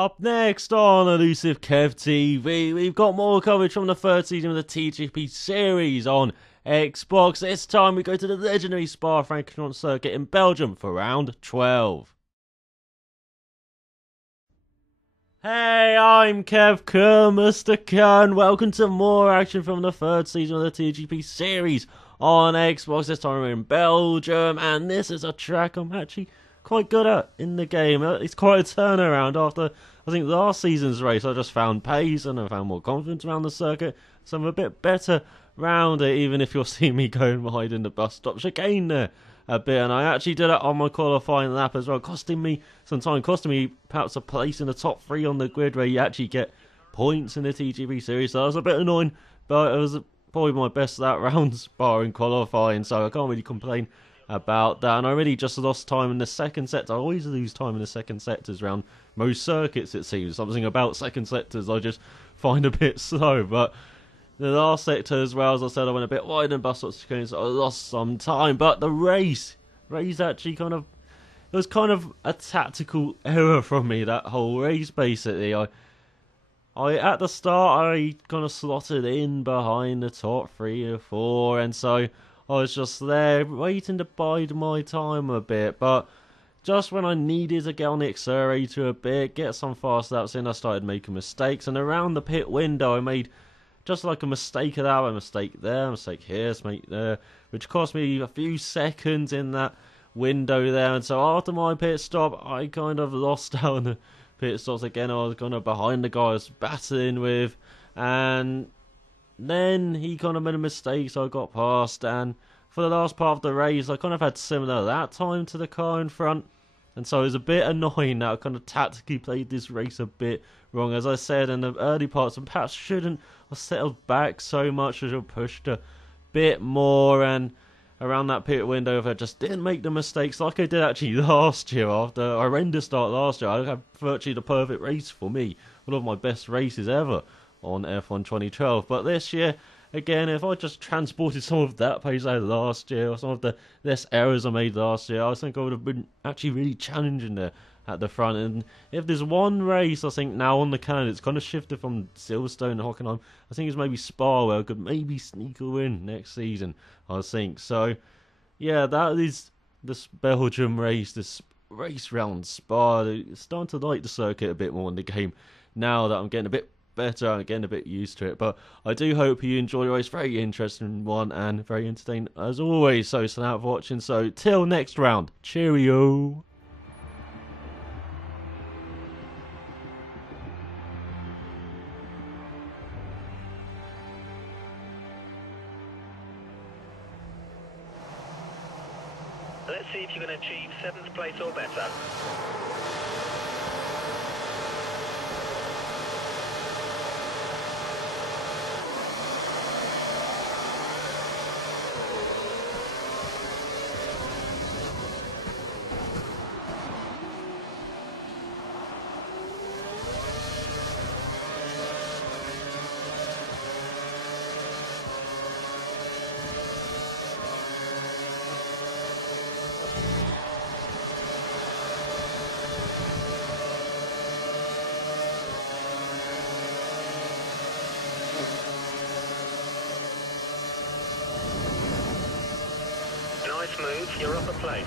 Up next on ElusiveKevTV, we've got more coverage from the third season of the TGP series on Xbox. This time we go to the legendary Spa-Francorchamps circuit in Belgium for round 12. Hey, I'm Kev Kerr, Mr. Kern. Welcome to more action from the third season of the TGP series on Xbox. This time we're in Belgium, and this is a track I'm actually quite good at in the game. It's quite a turnaround after, I think, last season's race. I just found pace and I found more confidence around the circuit, so I'm a bit better round it, even if you'll see me going wide in the bus stop chicane there a bit. And I actually did it on my qualifying lap as well, costing me some time, costing me perhaps a place in the top 3 on the grid where you actually get points in the TGP series. So that was a bit annoying, but it was probably my best lap rounds barring qualifying, so I can't really complain about that. And I really just lost time in the second sector. I always lose time in the second sectors around most circuits, it seems. Something about second sectors I just find a bit slow. But the last sector as well, as I said, I went a bit wide in bus stops, so I lost some time. But the race actually it was kind of a tactical error from me, that whole race basically. I at the start I kind of slotted in behind the top 3 or 4, and so I was just there waiting to bide my time a bit, but just when I needed to get on the accelerator a bit, get some fast laps in, I started making mistakes. And around the pit window I made just like a mistake of that, a mistake there, a mistake here, a mistake there, which cost me a few seconds in that window there. And so after my pit stop I kind of lost out on the pit stops again. I was kind of behind the guy I was battling with, and then he kind of made a mistake, so I got past. And for the last part of the race I kind of had similar that time to the car in front, and so it was a bit annoying that I kind of tactically played this race a bit wrong. As I said in the early parts, I perhaps shouldn't have settled back so much, I should have pushed a bit more. And around that pit window, if I just didn't make the mistakes like I did actually last year, after a horrendous start last year, I had virtually the perfect race for me, one of my best races ever on F1 2012. But this year, again, if I just transported some of that pace I had last year, or some of the less errors I made last year, I think I would have been actually really challenging there at the front. And if there's one race I think now on the calendar, it's kind of shifted from Silverstone and Hockenheim, I think it's maybe Spa, where I could maybe sneak a win next season, I think. So yeah, that is this Belgium race, this race round Spa. It's starting to like the circuit a bit more in the game now that I'm getting a bit better and getting a bit used to it. But I do hope you enjoy the race. Very interesting one and very entertaining as always. So thanks for watching. So till next round, cheerio. Let's see if you can achieve 7th place or better. Nice move, you're up a place.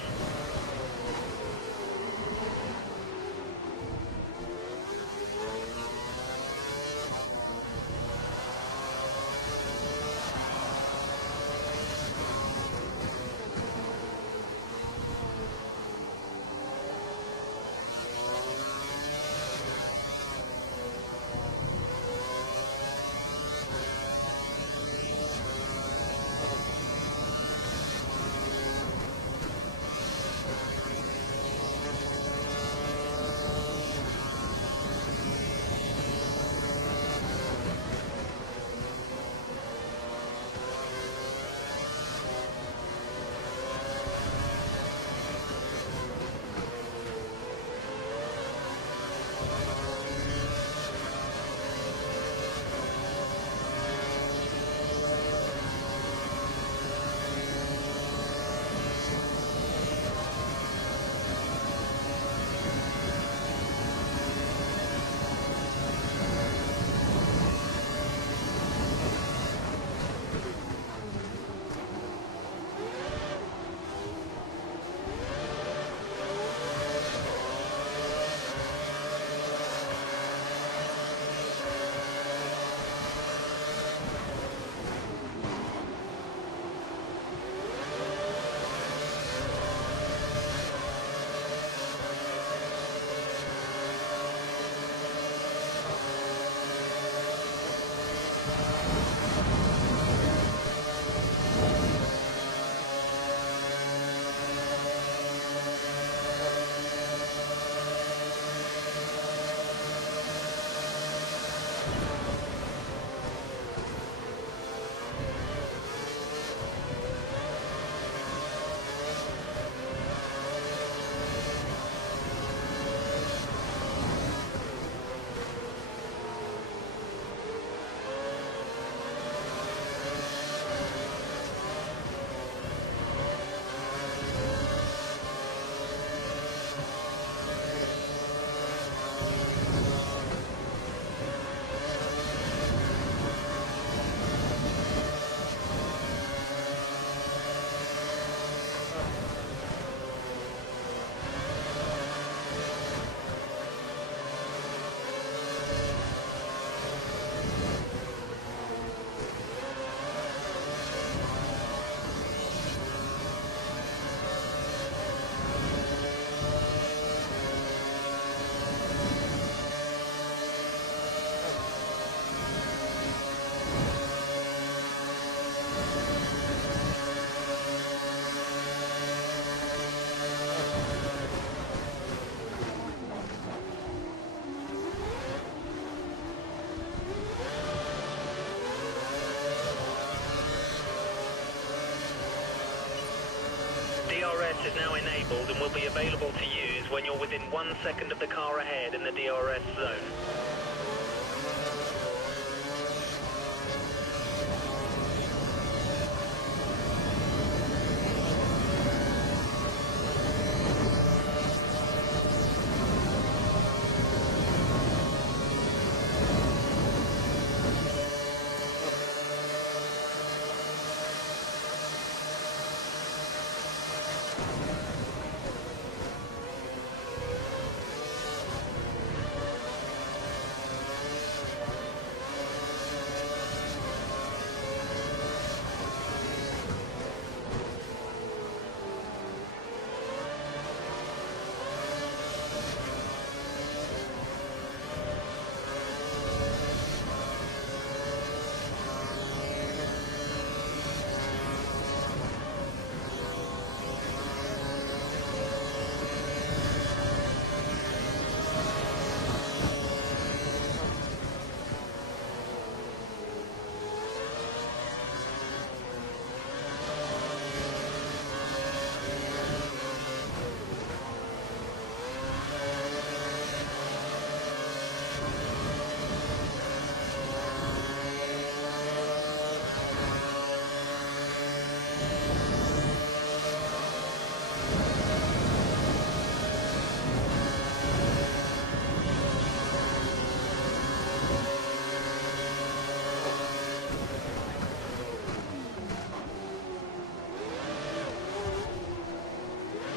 DRS is now enabled and will be available to use when you're within 1 second of the car ahead in the DRS zone.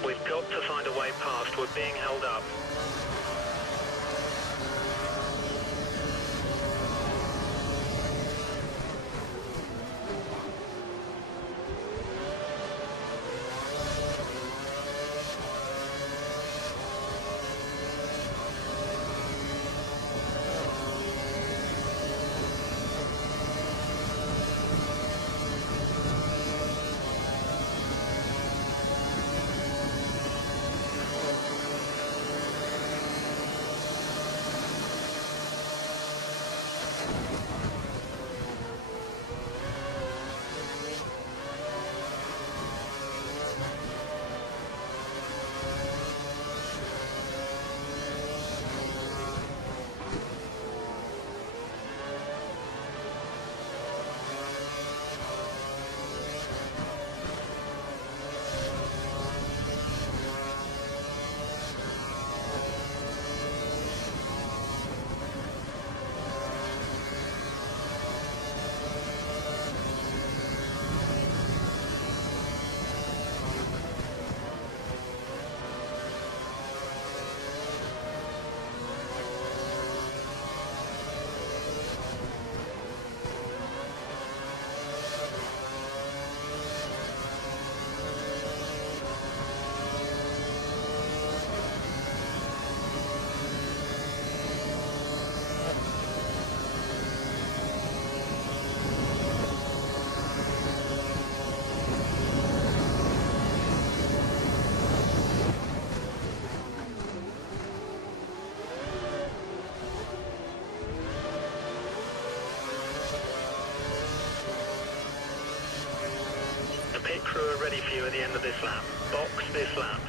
We've got to find a way past. We're being held up. The pit crew are ready for you at the end of this lap. Box this lap.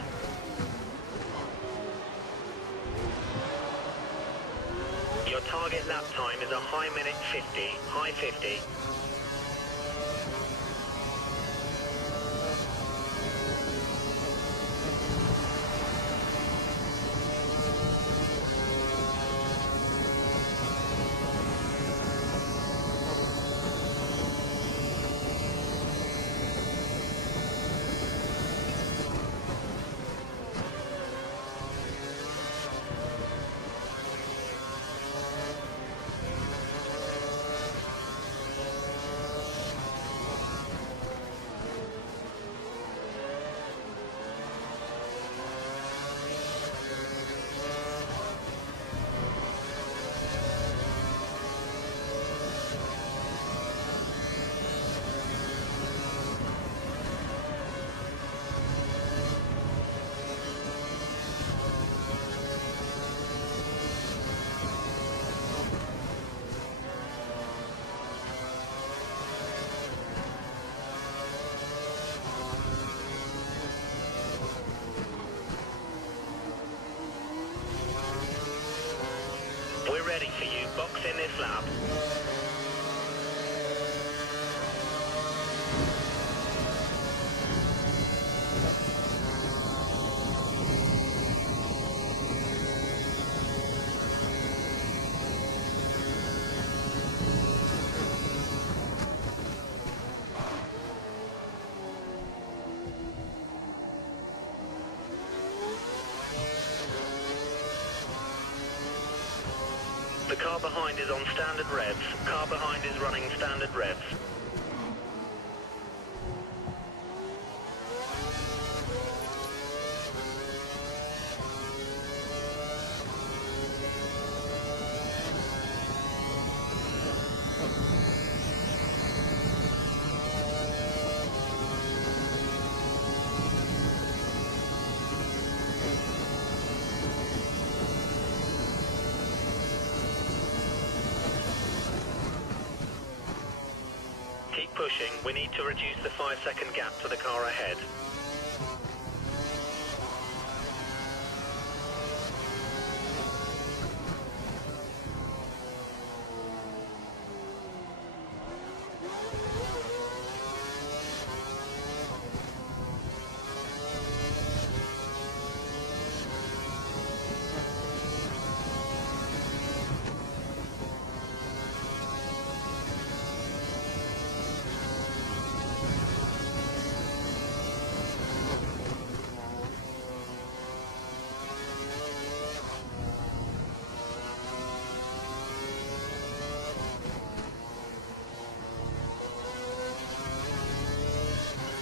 Your target lap time is a high minute 50, high 50. ready for you. Box in this lap. The car behind is on standard revs. Car behind is running standard revs. Keep pushing. We need to reduce the 5-second gap to the car ahead.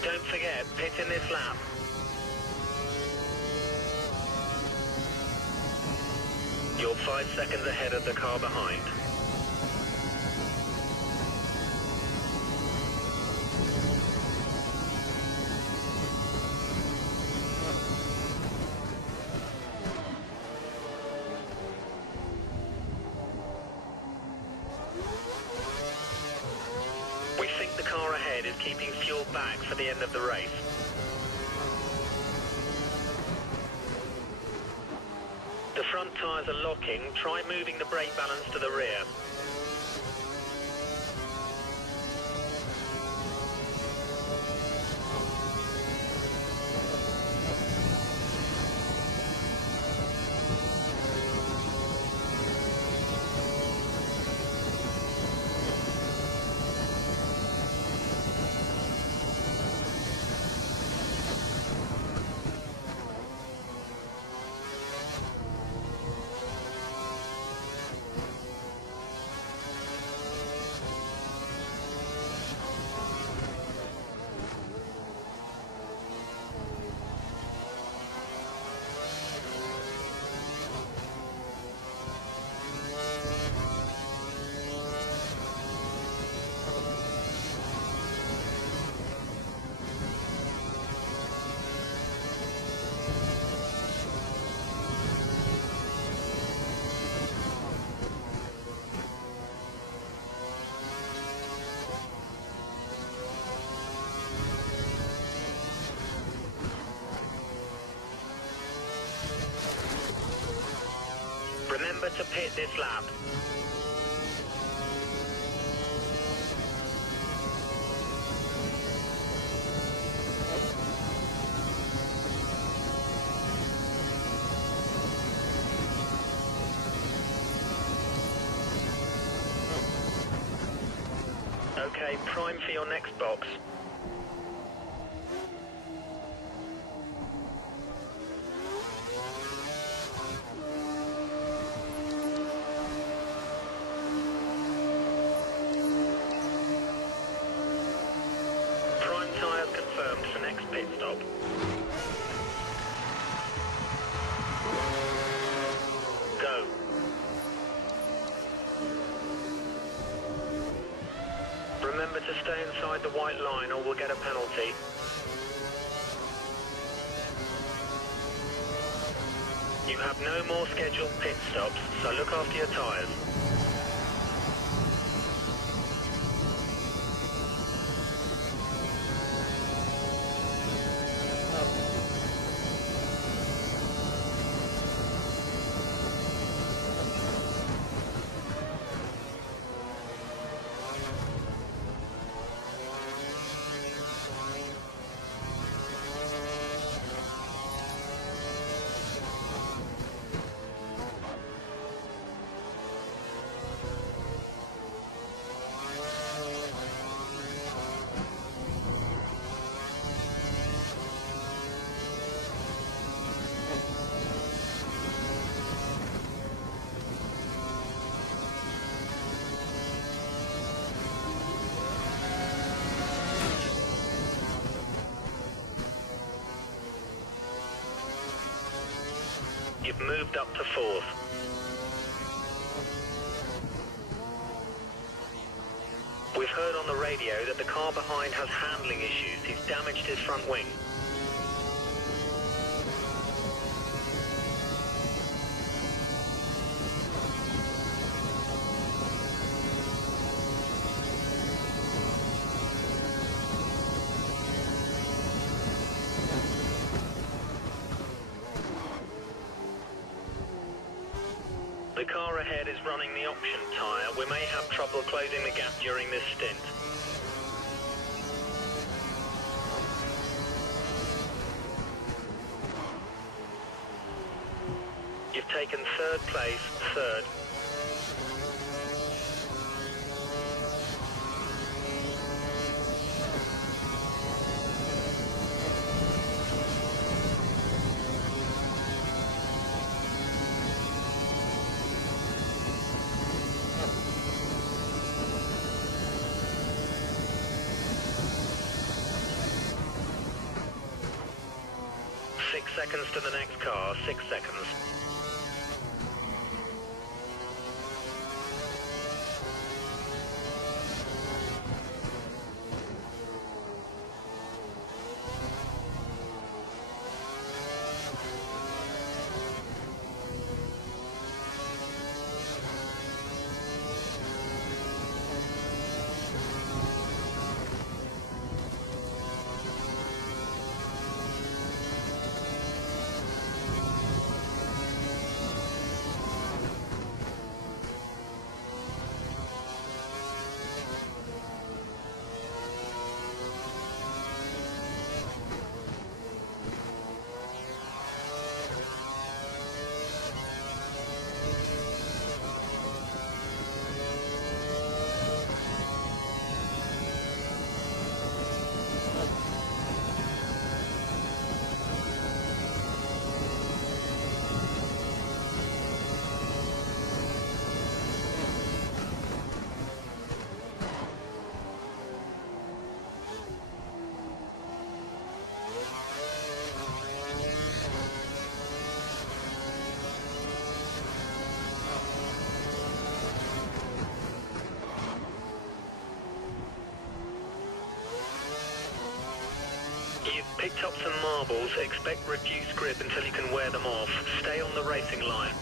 Don't forget, pit in this lap. You're 5 seconds ahead of the car behind. We think the car ahead is keeping fuel back for the end of the race. The front tyres are locking. Try moving the brake balance to the rear. Remember to pit this lap. Okay, prime for your next box. Confirmed for next pit stop. Go. Remember to stay inside the white line or we'll get a penalty. You have no more scheduled pit stops, so look after your tyres. You've moved up to 4th. We've heard on the radio that the car behind has handling issues. He's damaged his front wing. The car ahead is running the option tyre. We may have trouble closing the gap during this stint. You've taken 3rd place, 3rd. Seconds to the next car, 6 seconds. You've picked up some marbles. Expect reduced grip until you can wear them off. Stay on the racing line.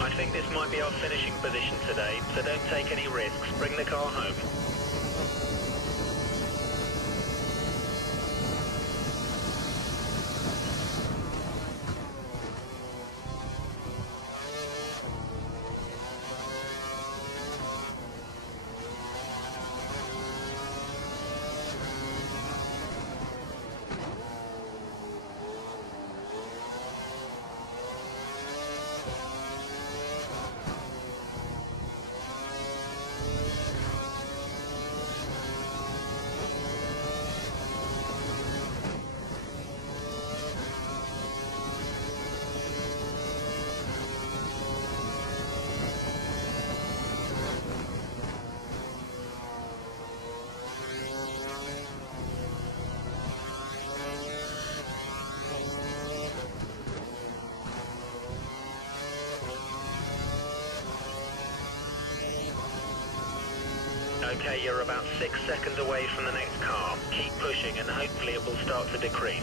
I think this might be our finishing position today, so don't take any risks. Bring the car home. Okay, you're about 6 seconds away from the next car. Keep pushing and hopefully it will start to decrease.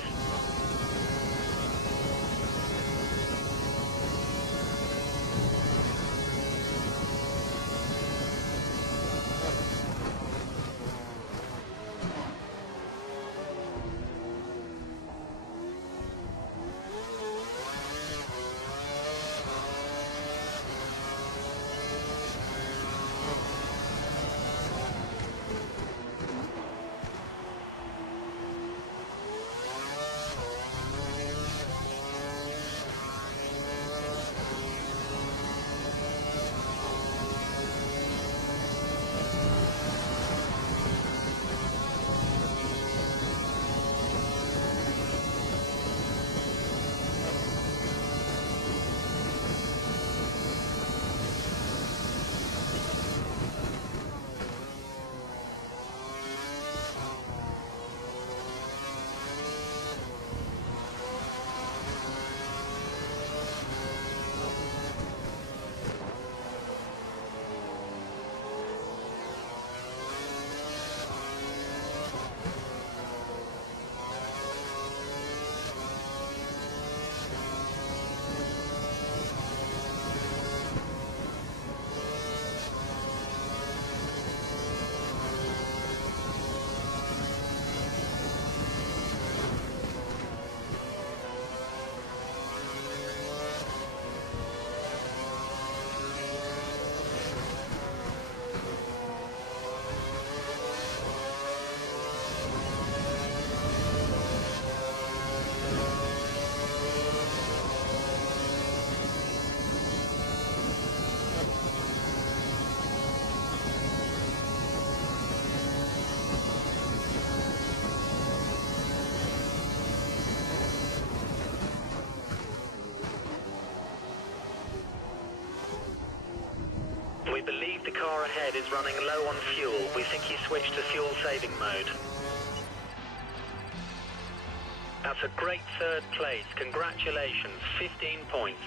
car ahead is running low on fuel. We think he switched to fuel saving mode. That's a great third place. Congratulations, 15 points.